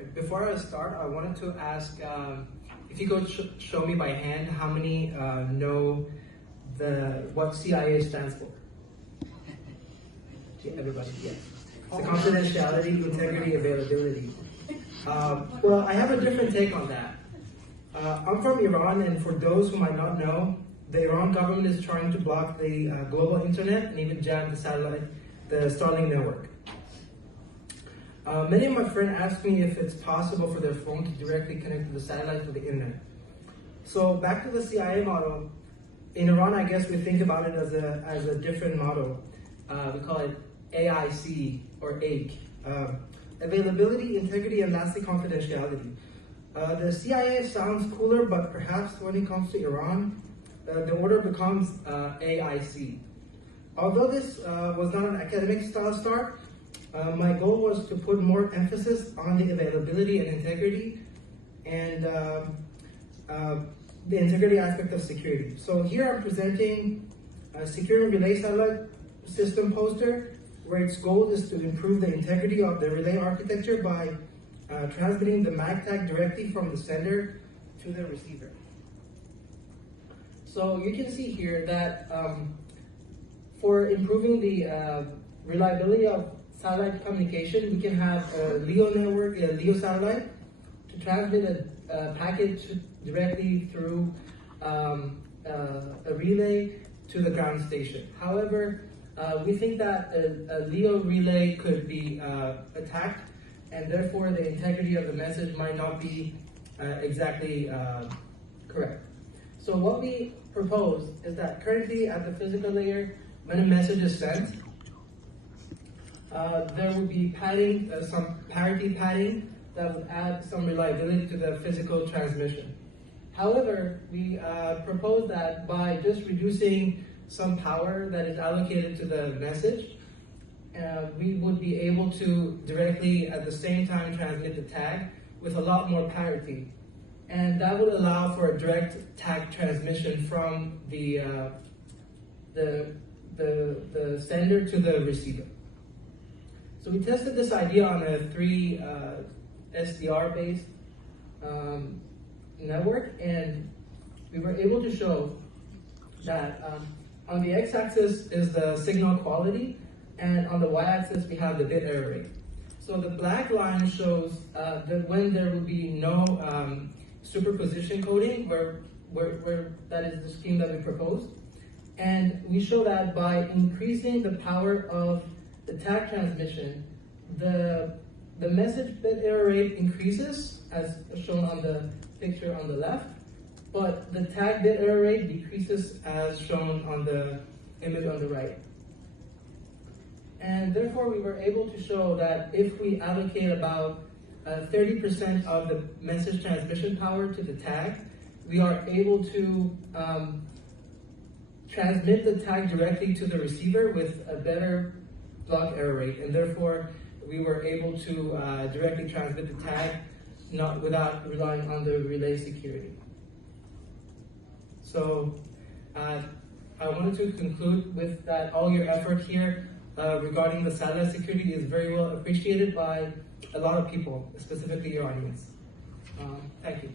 Right. Before I start, I wanted to ask if you could show me by hand how many know what CIA stands for. Everybody, yeah. It's confidentiality, integrity, availability. Well, I have a different take on that. I'm from Iran, and for those who might not know, the Iran government is trying to block the global internet and even jam the satellite, the Starlink network. Many of my friends ask me if it's possible for their phone to directly connect to the satellite to the internet. So back to the CIA model. In Iran, I guess we think about it as a different model. We call it AIC or AIC. Availability, integrity, and lastly, confidentiality. The CIA sounds cooler, but perhaps when it comes to Iran, the order becomes AIC. Although this was not an academic style start, my goal was to put more emphasis on the availability and integrity and the integrity aspect of security. So here I'm presenting a secure relay satellite system poster where its goal is to improve the integrity of the relay architecture by transmitting the MAC tag directly from the sender to the receiver. So you can see here that for improving the reliability of satellite communication, we can have a LEO network, a LEO satellite, to transmit a package directly through a relay to the ground station. However, we think that a LEO relay could be attacked, and therefore the integrity of the message might not be exactly correct. So what we propose is that currently at the physical layer, when a message is sent, there would be padding, some parity padding that would add some reliability to the physical transmission. However, we propose that by just reducing some power that is allocated to the message, we would be able to directly at the same time transmit the tag with a lot more parity. And that would allow for a direct tag transmission from the sender to the receiver. So we tested this idea on a 3 SDR-based network, and we were able to show that on the x-axis is the signal quality, and on the y-axis we have the bit error rate. So the black line shows that when there will be no superposition coding, where that is the scheme that we proposed, and we show that by increasing the power of the tag transmission, the message bit error rate increases, as shown on the picture on the left, but the tag bit error rate decreases as shown on the image on the right. And therefore we were able to show that if we allocate about 30% of the message transmission power to the tag, we are able to transmit the tag directly to the receiver with a better block error rate, and therefore we were able to directly transmit the tag without relying on the relay security. So I wanted to conclude with that all your effort here regarding the satellite security is very well appreciated by a lot of people, specifically your audience. Thank you.